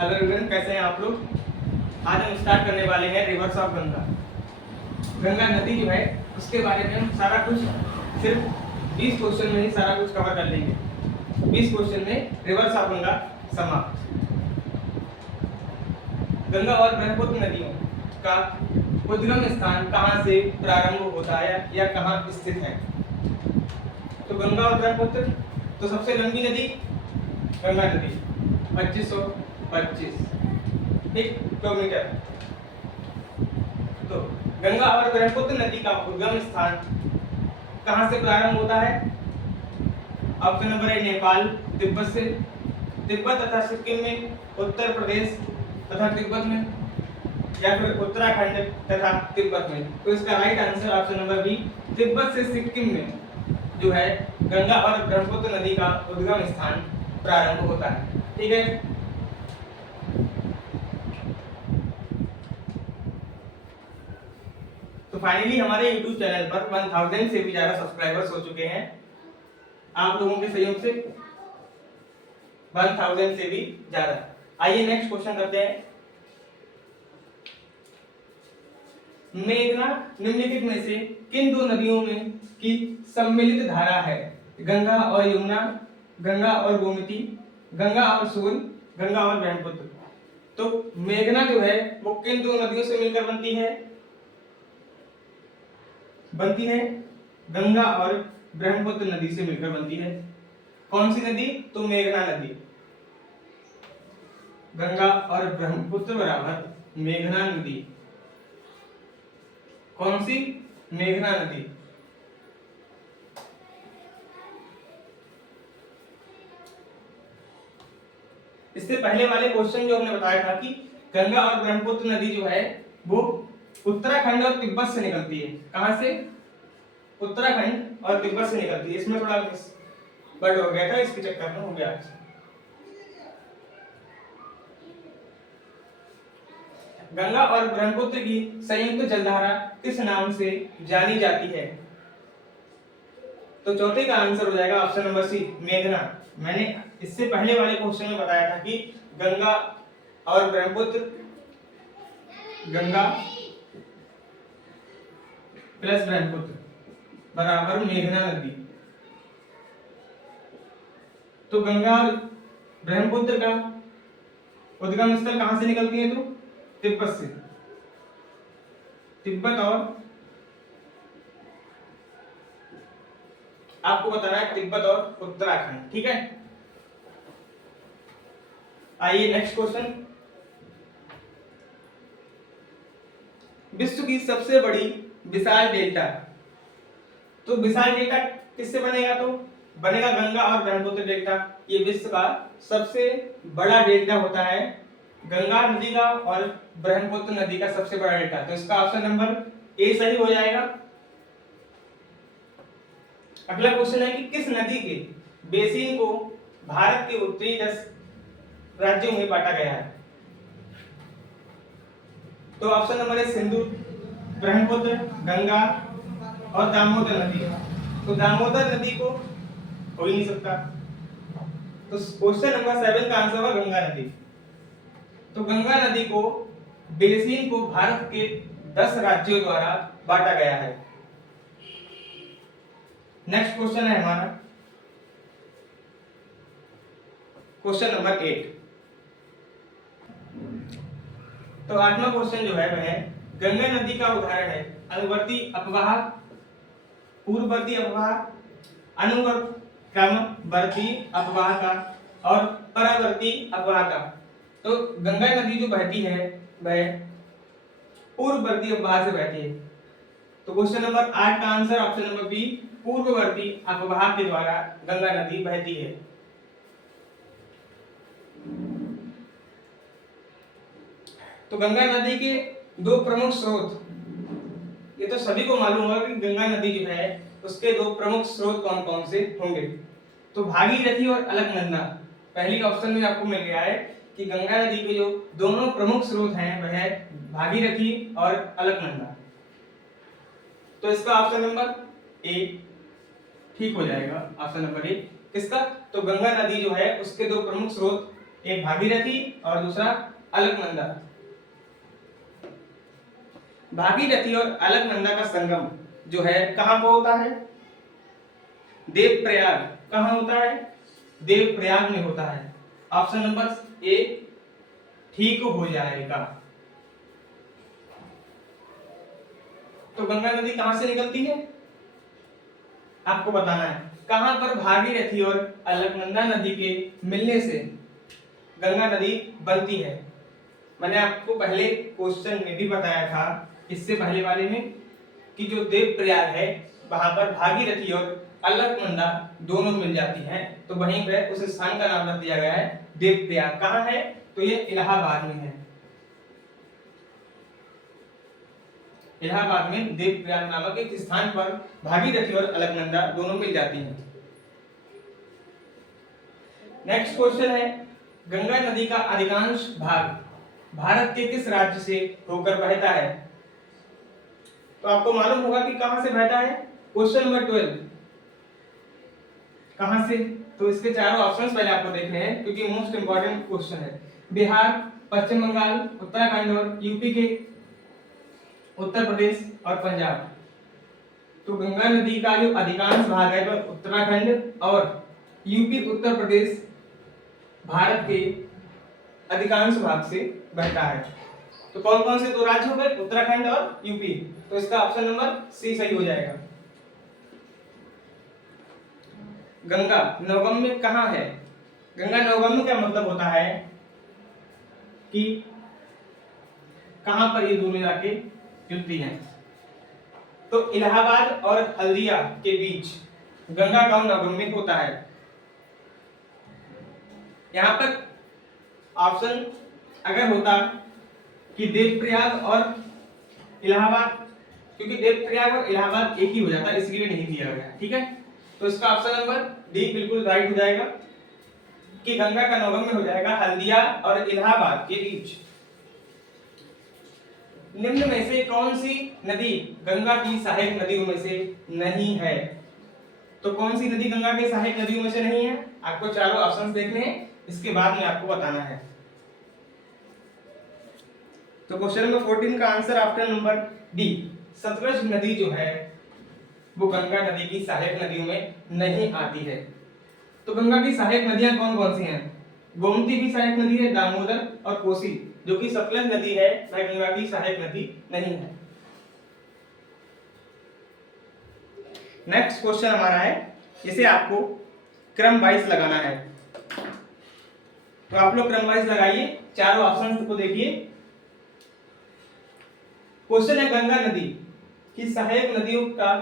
Hello everyone, कैसे हैं आप लोग। आज हम स्टार्ट करने वाले हैं रिवर्स ऑफ गंगा। गंगा नदी जो है उसके बारे में हम सारा कुछ सिर्फ 20 क्वेश्चन में ही सारा कुछ कवर कर लेंगे। 20 क्वेश्चन में रिवर्स ऑफ गंगा समाप्त। गंगा और ब्रह्मपुत्र नदियों का उद्गम स्थान कहाँ से प्रारंभ होता है या कहाँ स्थित है। तो गंगा और ब्रह्मपुत्र, तो सबसे लंबी नदी गंगा नदी 2525 किलोमीटर। तो गंगा और ब्रह्मपुत्र नदी का उद्गम स्थान कहां से प्रारंभ होता है। Option number A Nepal, Tibet से, तिब्बत तथा सिक्किम में, उत्तर प्रदेश तथा तिब्बत में, या फिर उत्तराखंड तथा तिब्बत में। तो इसका right answer option number B, Tibet से सिक्किम में जो है गंगा और ब्रह्मपुत्र नदी का उद्गम स्थान प्रारंभ होता है। ठीक है। तो फाइनली हमारे YouTube चैनल पर 1000 से भी ज्यादा सब्सक्राइबर्स हो चुके हैं। आप लोगों के सहयोग से 1000 से भी ज्यादा। आइए नेक्स्ट क्वेश्चन करते हैं। मेघना निम्नलिखित में से किन दो नदियों में की सम्मिलित धारा है। गंगा और यमुना, गंगा और गोमती, गंगा और सूर्य, गंगा और ब्रह्मपुत्र। तो मेघना जो है वो किन दो नदियों से मिलकर बनती है। गंगा और ब्रह्मपुत्र नदी से मिलकर बनती है। कौन सी नदी। तो मेघना नदी। गंगा और ब्रह्मपुत्र बराबर मेघना नदी। कौन सी। मेघना नदी। इससे पहले वाले क्वेश्चन जो हमने बताया था कि गंगा और ब्रह्मपुत्र नदी जो है वो उत्तराखंड और तिब्बत से निकलती है। कहां से। उत्तराखंड और तिब्बत से निकलती है। इसमें थोड़ा बट हो गया था, इसके चक्कर में हो गया। गंगा और ब्रह्मपुत्र की संयुक्त जलधारा किस नाम से जानी जाती है। तो चौथे का आंसर हो जाएगा ऑप्शन नंबर सी, मेघना। मैंने इससे पहले वाले क्वेश्चन में बताया था कि गंगा और ब्रह्मपुत्र, गंगा प्लस ब्रह्मपुत्र बराबर मेघना नदी। तो गंगा और ब्रह्मपुत्र का उद्गम स्थल कहां से निकलती है। तो तिब्बत से। तिब्बत और आपको बताना है तिब्बत और उत्तराखंड। ठीक है। आइए नेक्स्ट क्वेश्चन। विश्व की सबसे बड़ी विशाल डेल्टा। तो विशाल डेल्टा किससे बनेगा। तो बनेगा गंगा और ब्रह्मपुत्र डेल्टा। ये विश्व का सबसे बड़ा डेल्टा होता है, गंगा नदी का और ब्रह्मपुत्र नदी का सबसे बड़ा डेल्टा। तो इसका ऑप्शन नंबर ए सही हो जाएगा। अगला क्वेश्चन है कि किस नदी के बेसिन को भारत के उत्तरी 10 राज्यों में बांटा गया है। तो ऑप्शन नंबर है सिंधु, ब्रह्मपुत्र, गंगा और दामोदर नदी। तो दामोदर नदी को हो ही नहीं सकता। तो क्वेश्चन नंबर 7 का आंसर होगा गंगा नदी। तो गंगा नदी को बेसिन को भारत के 10 राज्यों द्वारा बांटा गया है। नेक्स्ट क्वेश्चन है हमारा क्वेश्चन नंबर 8। तो 8वां क्वेश्चन जो है वह गंगा नदी का उदाहरण है अनुवर्ती अपवाह, पूर्ववर्ती अपवाह, अनुक्रमवर्ती अपवाह का और परावर्ती अपवाह का। तो गंगा नदी जो बहती है वह पूर्ववर्ती अपवाह से बहती है। तो क्वेश्चन नंबर 8 का आंसर ऑप्शन नंबर बी, पूर्ववर्ती अपवाह के द्वारा गंगा नदी बहती है। तो गंगा नदी के दो प्रमुख स्रोत, ये तो सभी को मालूम होगा कि गंगा नदी जो है उसके दो प्रमुख स्रोत कौन कौन से होंगे। तो भागीरथी और अलकनंदा। पहली ऑप्शन में आपको मिल गया है कि गंगा नदी के जो दोनों प्रमुख स्रोत हैं वह है भागीरथी और अलकनंदा। तो इसका ऑप्शन नंबर ए ठीक हो जाएगा। ऑप्शन नंबर ए किसका। तो गंगा नदी जो है उसके दो प्रमुख स्रोत एक भागीरथी और दूसरा अलकनंदा। भागीरथी और अलकनंदा का संगम जो है कहां पर होता है? देवप्रयाग। कहां होता है? देवप्रयाग में होता है। ऑप्शन नंबर ए ठीक हो जाएगा। तो गंगा नदी कहां से निकलती है? आपको बताना है कहां पर भागीरथी और अलकनंदा नदी के मिलने से गंगा नदी बनती है। मैंने आपको पहले क्वेश्चन में भी बताया था, इससे पहले वाले में, कि जो देवप्रयाग है वहां पर भागीरथी और अलकनंदा दोनों मिल जाती हैं, तो वहीं पर उस स्थान का नाम रख दिया गया है देवप्रयाग। कहां है? तो ये इलाहाबाद में है। इलाहाबाद में देवप्रयाग नामक एक स्थान पर भागीरथी और अलकनंदा दोनों मिल जाती हैं। नेक्स्ट क्वेश्चन है, गंगा नदी का अधिकांश भाग भारत के किस राज्य से होकर बहता है? तो आपको मालूम होगा कि कहां से बहता है। क्वेश्चन नंबर 12 कहां से? तो इसके चारों ऑप्शंस पहले आपको देखने हैं क्योंकि मोस्ट इंपॉर्टेंट क्वेश्चन है। बिहार, पश्चिम बंगाल, उत्तराखंड और यूपी के उत्तर प्रदेश और पंजाब। तो गंगा नदी का जो अधिकांश भाग है वह उत्तराखंड और यूपी उत्तर प्रदेश भारत के अधिकांश भाग से बहता है। तो कौन कौन से दो राज्य हो गए? उत्तराखंड और यूपी। तो इसका ऑप्शन नंबर सी सही हो जाएगा। गंगा नौगम्य कहाँ है? गंगा नौगम्य का मतलब होता है कि कहां पर ये दोनों जाके जुड़ती हैं। तो इलाहाबाद और हल्दिया के बीच गंगा का नौगम्य होता है। यहां पर ऑप्शन अगर होता कि देवप्रयाग और इलाहाबाद, क्योंकि देवप्रयाग और इलाहाबाद एक ही हो जाता, इसलिए नहीं दिया गया। ठीक है, तो इसका ऑप्शन नंबर डी बिल्कुल राइट हो जाएगा कि गंगा का नौगम्य हो जाएगा हल्दिया और इलाहाबाद के बीच। निम्न में से कौन सी नदी गंगा की सहायक नदियों में से नहीं है? तो कौन सी नदी गंगा के सहायक नदियों में से नहीं है? आपको चारों ऑप्शंस देखने हैं, इसके बाद में आपको बताना है। तो क्वेश्चन नंबर 14 का answer option number D, Sutlej नदी जो है वो गंगा नदी की सहायक नदियों में नहीं आती है। तो गंगा की सहायक नदियां कौन कौन सी हैं? गोमती भी सहायक नदी है, दामोदर और कोसी, जो कि सतलज नदी है वह गंगा की सहायक नदी नहीं है। नेक्स्ट क्वेश्चन हमारा है, इसे आपको क्रम वाइज लगाना है। तो आप लोग क्रम वाइज लगाइए, चारों ऑप्शन को देखिए। क्वेश्चन है, गंगा नदी की सहायक नदियों का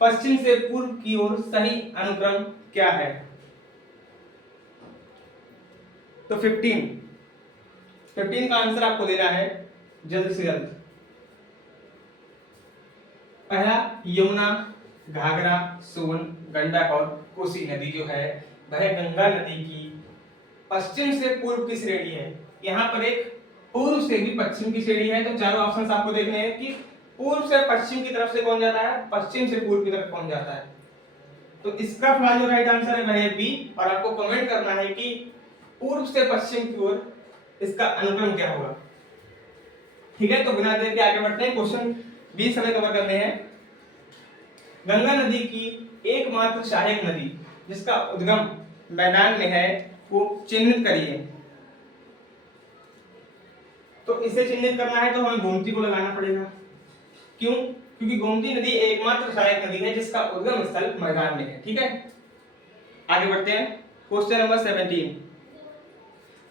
पश्चिम से पूर्व की ओर सही अनुक्रम क्या है? तो 15 का आंसर आपको देना है जल्द से जल्द। पहला यमुना, घाघरा, सोन, गंडक और कोसी नदी जो है वह गंगा नदी की पश्चिम से पूर्व की श्रेणी है। यहाँ पर एक पूर्व से भी पश्चिम की श्रेणी है। तो चारों ऑप्शंस आपको देखने हैं कि पूर्व से पश्चिम की तरफ से कौन जाता है, पश्चिम से पूर्व की तरफ कौन जाता है। तो इसका फिलहाल जो राइट आंसर है वह है बी, और आपको कमेंट करना है कि पूर्व से पश्चिम की ओर इसका अनुक्रम क्या होगा। ठीक है, तो बिना देर के आगे बढ़ते हैं। क्वेश्चन 20 हमें कवर करने हैं। गंगा नदी की एकमात्र सहायक नदी जिसका उद्गम मैदान में है वो चिन्हित करिए। तो इसे चिन्हित करना है तो हमें गोमती को लगाना पड़ेगा। क्यों? क्योंकि गोमती नदी एकमात्र सहायक नदी है जिसका उद्गम स्थल मैदान में है। ठीक है, आगे बढ़ते हैं। क्वेश्चन नंबर 17,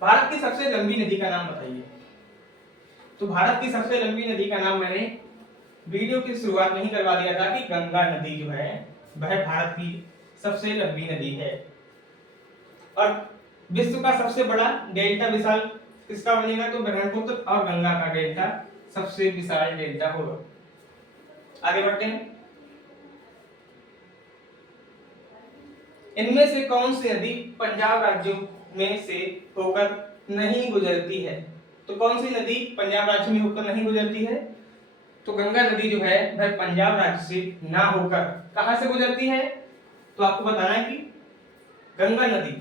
भारत की सबसे लंबी नदी का नाम बताइए। तो भारत की सबसे लंबी नदी का नाम मैंने वीडियो की शुरुआत में ही करवा दिया था कि गंगा नदी जो है वह भारत की सबसे लंबी नदी है। और विश्व का सबसे बड़ा डेल्टा विशाल किसका बनेगा? तो ब्रह्मपुत्र और गंगा का डेल्टा सबसे विशाल डेल्टा होगा। आगे बढ़ते हैं। इनमें से कौन सी नदी पंजाब राज्य में से होकर नहीं गुजरती है? तो कौन सी नदी पंजाब राज्य में होकर नहीं गुजरती है? तो गंगा नदी जो है वह पंजाब राज्य से ना होकर कहां से गुजरती है? तो आपको बताना है कि गंगा नदी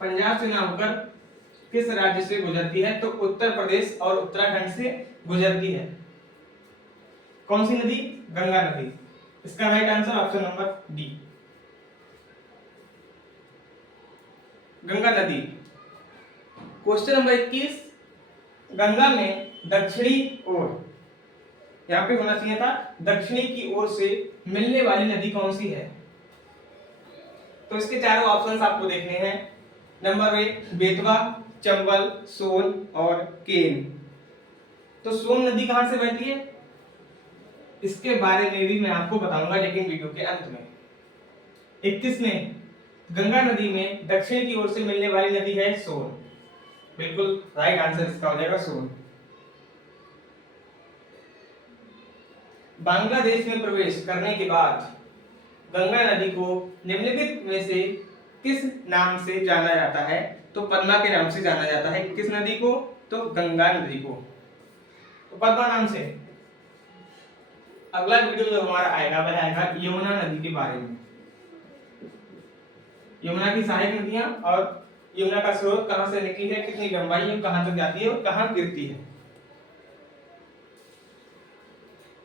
पंजाब से ना होकर किस राज्य से गुजरती है? तो उत्तर प्रदेश और उत्तराखंड से गुजरती है। कौन सी नदी? गंगा नदी। इसका right answer option number D, Ganga नदी। क्वेश्चन नंबर 21, गंगा में दक्षिणी ओर, यहाँ पे होना चाहिए था दक्षिणी की ओर से मिलने वाली नदी कौन सी है? तो इसके चारों ऑप्शंस आपको देखने हैं। नंबर 1 बेतवा, चंबल, सोन और केन। तो सोन नदी कहां से बहती है? इसके बारे में भी मैं आपको बताऊंगा लेकिन वीडियो के अंत में। 21 में गंगा नदी में दक्षिण की ओर से मिलने वाली नदी है सोन। बिल्कुल राइट आंसर इसका हो जाएगा सोन। बांग्लादेश में प्रवेश करने के बाद गंगा नदी को निम्नलिखित में से किस नाम से जाना जाता है? तो पद्मा के नाम से जाना जाता है। किस नदी को? तो गंगा नदी को, तो पद्मा नाम से। अगला वीडियो जो हमारा आएगा वह आएगा यमुना नदी के बारे में। यमुना की सहायक नदियां और यमुना का स्रोत कहां से निकली है, कितनी लंबाई है, कहां तक जाती है और कहां गिरती है।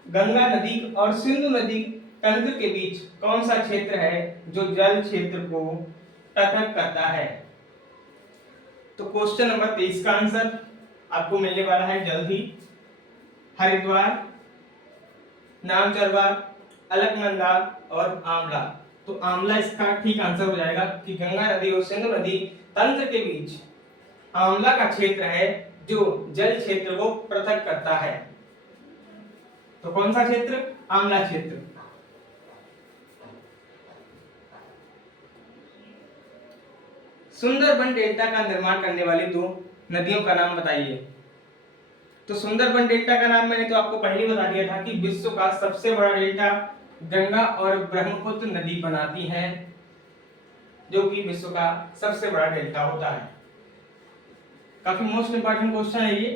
गंगा नदी और सिंधु नदी तंत्र के बीच कौन सा क्षेत्र है जो जल क्षेत्र को पृथक करता है? तो क्वेश्चन नंबर 23 का आंसर आपको मिलने वाला है जल्द ही। हरिद्वार, नामचरवार, अलकनंदा और आमला। तो आमला इसका ठीक आंसर हो जाएगा कि गंगा नदी और सिंधु नदी तंत्र के बीच आमला का क्षेत्र है जो जल क्षेत्र को पृथक करता है। तो कौन सा क्षेत्र? आमला क्षेत्र। सुंदरबन डेल्टा का निर्माण करने वाली दो नदियों का नाम बताइए। तो सुंदरबन डेल्टा का नाम मैंने तो आपको पहले बता दिया था कि विश्व का सबसे बड़ा डेल्टा गंगा और ब्रह्मपुत्र नदी बनाती हैं, जो कि विश्व का सबसे बड़ा डेल्टा होता है। काफी मोस्ट इंपॉर्टेंट क्वेश्चन है ये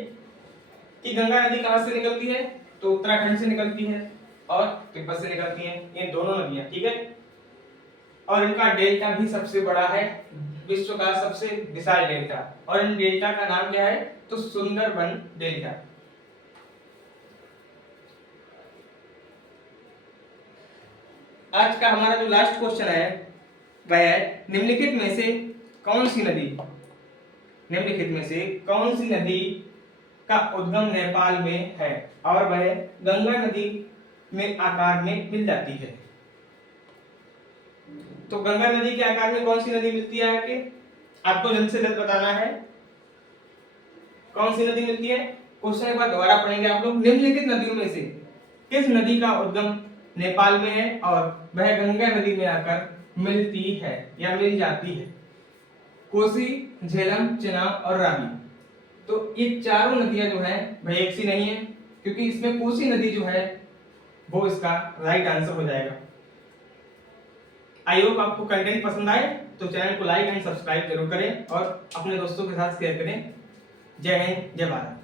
कि गंगा नदी कहां से निकलती है? तो उत्तराखंड से निकलती है और तिब्बत से निकलती है, ये दोनों नदियां, ठीक है। और इनका डेल्टा भी सबसे बड़ा है, विश्व का सबसे विशाल डेल्टा। और इन डेल्टा का नाम क्या है? तो सुंदरबन डेल्टा। आज का हमारा जो लास्ट क्वेश्चन है वह है निम्नलिखित में से कौन सी नदी का उद्गम नेपाल में है और वह गंगा नदी में आकार में मिल जाती है। तो गंगा नदी के आकार में कौन सी नदी मिलती है आके? आपको जल्द से जल्द बताना है कौन सी नदी मिलती है। क्वेश्चन एक बार दोबारा पढ़ेंगे आप लोग। निम्नलिखित नदियों में से किस नदी का उद्गम नेपाल में है और वह गंगा नदी में आकर मिलती है या मिल जाती है? कोसी, झेलम, चेनाब और रावी। तो ये चारों नदियां जो है वह एक सी नहीं है, क्योंकि इसमें कोसी नदी जो है वो इसका राइट आंसर हो जाएगा। आई होप आपको कंटेंट पसंद आए तो चैनल को लाइक एंड सब्सक्राइब जरूर करें और अपने दोस्तों के साथ शेयर करें। जय हिंद, जय भारत।